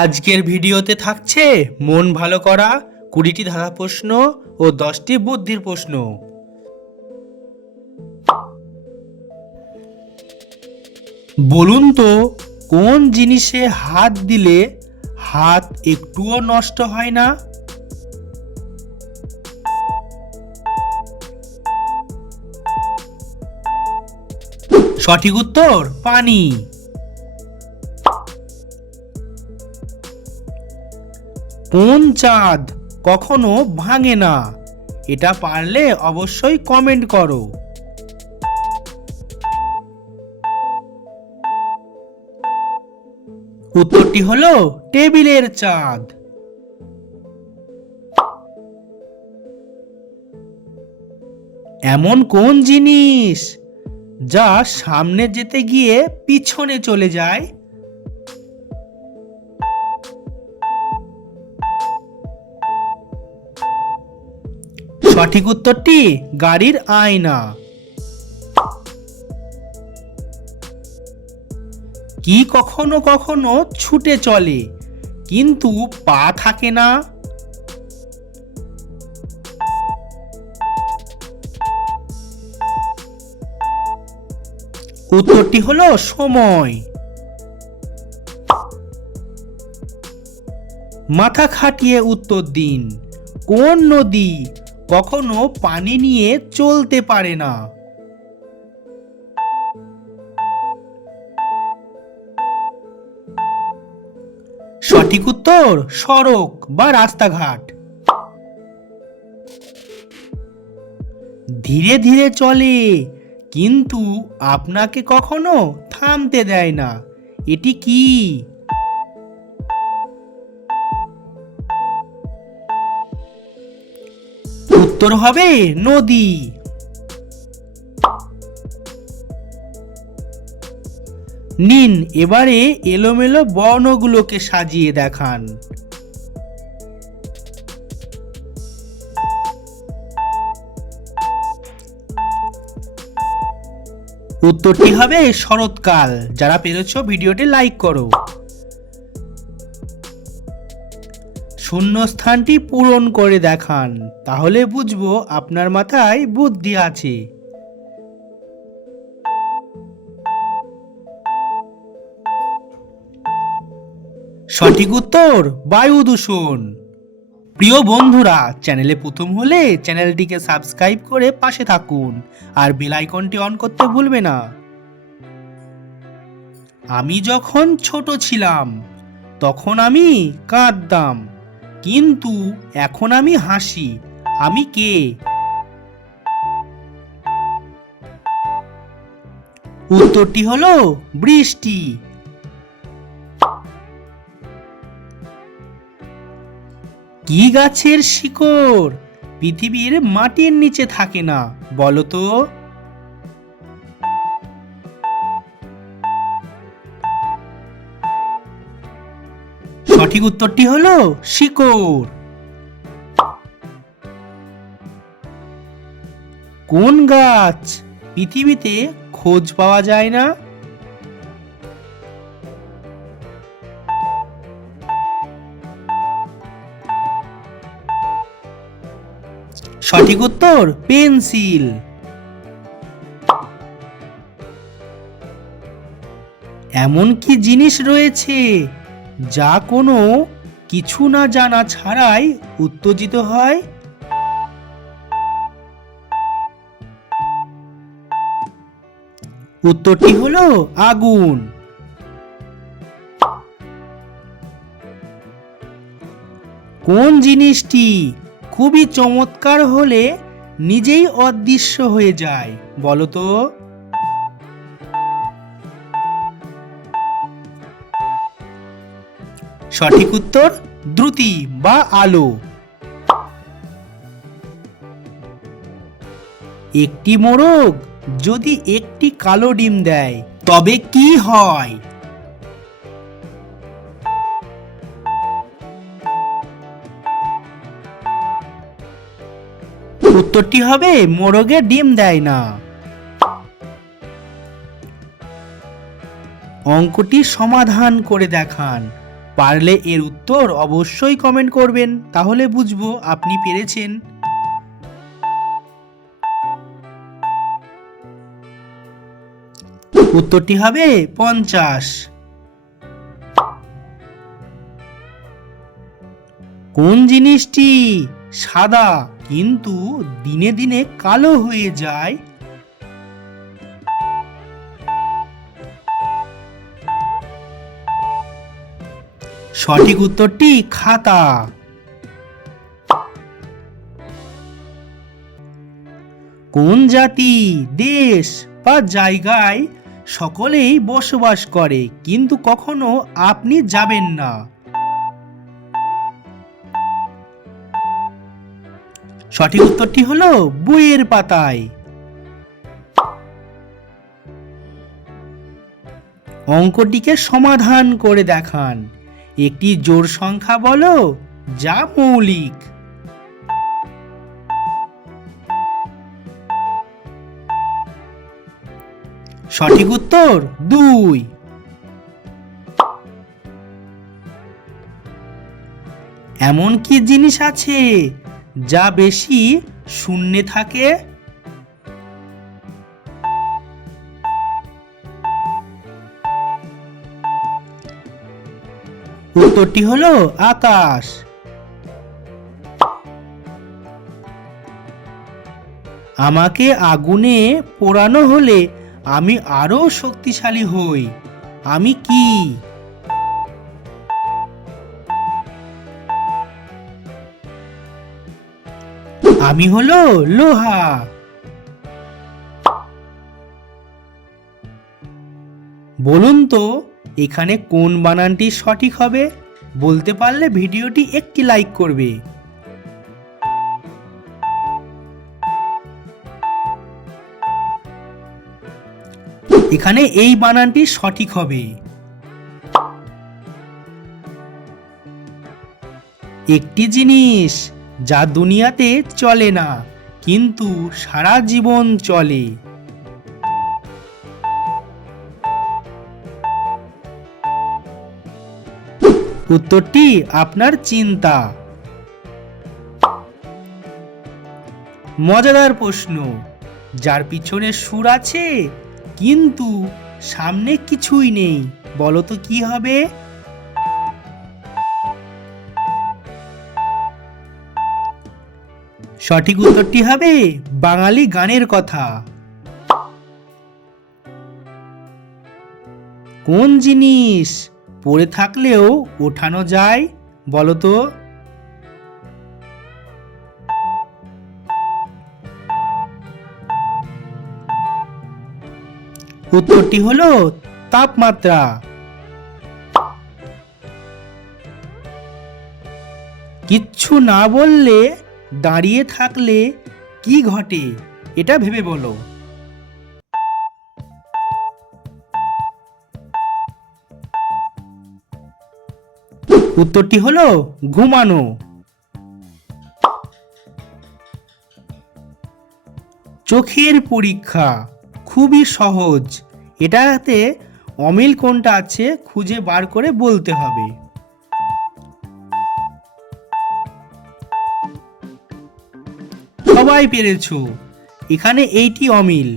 আজকের ভিডিওতে থাকছে মন ভালো করা 20টি ধাঁধা প্রশ্ন ও 10টি বুদ্ধির প্রশ্ন। বলুন তো কোন জিনিসে হাত দিলে হাত একটুও নষ্ট হয় না? সঠিক উত্তর পানি। কোন চাঁদ কখনো ভাঙে না? এটা পারলে অবশ্যই কমেন্ট করো। উত্তরটি হলো টেবিলের চাঁদ। এমন কোন জিনিস যা সামনে যেতে গিয়ে পিছনে চলে যায়? সঠিক উত্তরটি গাড়ির আয়না। কি কখনো কখনো ছুটে চলে কিন্তু পা থাকে না? উত্তরটি হলো সময়। মাথা খাটিয়ে উত্তর দিন, কোন নদী কখনো পানি নিয়ে চলতে পারে না? সঠিক উত্তর সড়ক বা রাস্তাঘাট। ধীরে ধীরে চলে কিন্তু আপনাকে কখনো থামতে দেয় না, এটি কি? উত্তর হবে নদী। নিন এবারে এলোমেলো বর্ণগুলোকে সাজিয়ে দেখান। উত্তরটি হবে শরৎকাল। যারা পেরেছো ভিডিওটি লাইক করো। শূন্যস্থানটি পূরণ করে দেখান, তাহলে বুঝবো আপনার মাথায় বুদ্ধি আছে। সঠিক উত্তর বায়ু দূষণ। প্রিয় বন্ধুরা, চ্যানেলে প্রথম হলে চ্যানেলটিকে সাবস্ক্রাইব করে পাশে থাকুন আর বেল আইকনটি অন করতে ভুলবে না। আমি যখন ছোট ছিলাম তখন আমি কাঁদতাম, কিন্তু এখন আমি হাসি। আমি কে? উত্তরটি হলো বৃষ্টি। কি গাছের শিকড় পৃথিবীর মাটির নিচে থাকে না, বলো তো? সঠিক উত্তরটি হলো শিকড়। কোন গাছ পৃথিবীতে খোঁজ পাওয়া যায় না? সঠিক উত্তর পেন্সিল। এমন কি জিনিস রয়েছে যা কোনো কিছু না জানা ছাড়াই উত্তেজিত হয়? উত্তরটি হলো আগুন। কোন জিনিসটি খুবই চমৎকার হলে নিজেই অদৃশ্য হয়ে যায়, বলো তো? সঠিক উত্তর দ্রুতি বা আলো। একটি মোরগ যদি একটি কালো ডিম দেয় তবে কি হয়? উত্তরটি হবে মোরগে ডিম দেয় না। অঙ্কটি সমাধান করে দেখান, পারলে এর উত্তর অবশ্যই কমেন্ট করবেন, তাহলে বুঝবো আপনি পেরেছেন। উত্তরটি হবে 50। কোন জিনিসটি সাদা কিন্তু দিনে দিনে কালো হয়ে যায়? সঠিক উত্তরটি খাতা। কোন জাতি, দেশ বা জায়গায় সকলেই বসবাস করে কিন্তু কখনো আপনি যাবেন না? সঠিক উত্তরটি হলো বইয়ের পাতায়। অঙ্কটিকে সমাধান করে দেখান। একটি জোড় সংখ্যা বলো যা মৌলিক। সঠিক উত্তর 2। এমন কি জিনিস আছে যা বেশি শূন্যে থাকে? উত্তরটি হলো আকাশ। আমাকে আগুনে পোড়ানো হলে আমি আরো শক্তিশালী হই, আমি কি? আমি হলো লোহা। বলুন তো এখানে কোন বানানটি সঠিক হবে? বলতে পারলে ভিডিওটি একটি লাইক করবে। এখানে এই বানানটি সঠিক হবে। একটি জিনিস যা দুনিয়াতে চলে না কিন্তু সারা জীবন চলে। উত্তরটি আপনার চিন্তা। মজাদার প্রশ্ন, যার পিছনে সুর আছে কিন্তু সামনে কিছুই নেই, বলো তো কি হবে? সঠিক উত্তরটি হবে বাঙালি গানের কথা। কোন জিনিস পড়ে থাকলেও ওঠানো যায়, বলো তো? উত্তরটি হলো তাপমাত্রা। কিচ্ছু না বললে দাঁড়িয়ে থাকলে কি ঘটে, এটা ভেবে বলো। উত্তরটি হলো ঘুমানো। চোখের পরীক্ষা খুবই সহজ, এটাতে অমিল কোনটা আছে খুঁজে বার করে বলতে হবে। সবাই পেরেছো, এখানে এইটি অমিল।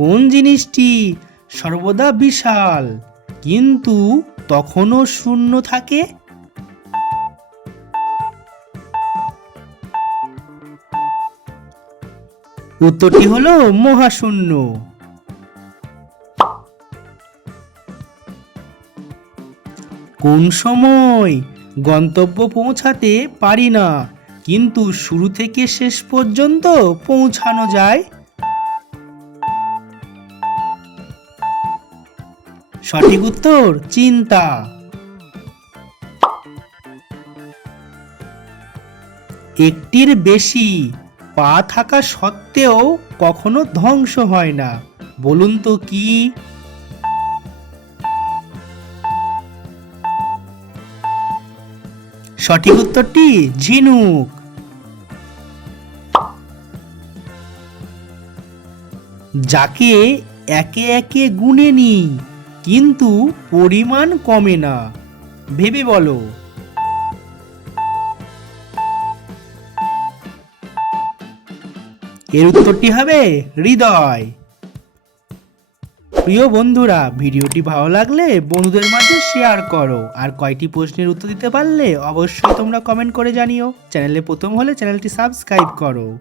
কোন জিনিসটি সর্বদা বিশাল কিন্তু তখনও শূন্য থাকে? উত্তরটি হলো মহাশূন্য। কোন সময় গন্তব্য পৌঁছাতে পারি না কিন্তু শুরু থেকে শেষ পর্যন্ত পৌঁছানো যায়? সঠিক উত্তর চিন্তা। একটির বেশি পা থাকা সত্ত্বেও কখনো ধ্বংস হয় না, বলুন তো কি? সঠিক উত্তরটি ঝিনুক। যাকে একে একে গুনে নিই কিন্তু পরিমাণ কমে না। ভেবে বলো। এর উত্তরটি হবে হৃদয়। প্রিয় বন্ধুরা, ভিডিওটি ভালো লাগলে বন্ধুদের মাঝে শেয়ার করো। আর কয়টি প্রশ্নের উত্তর দিতে পারলে অবশ্যই তোমরা কমেন্ট করে জানিও। চ্যানেলে প্রথম হলে চ্যানেলটি সাবস্ক্রাইব করো।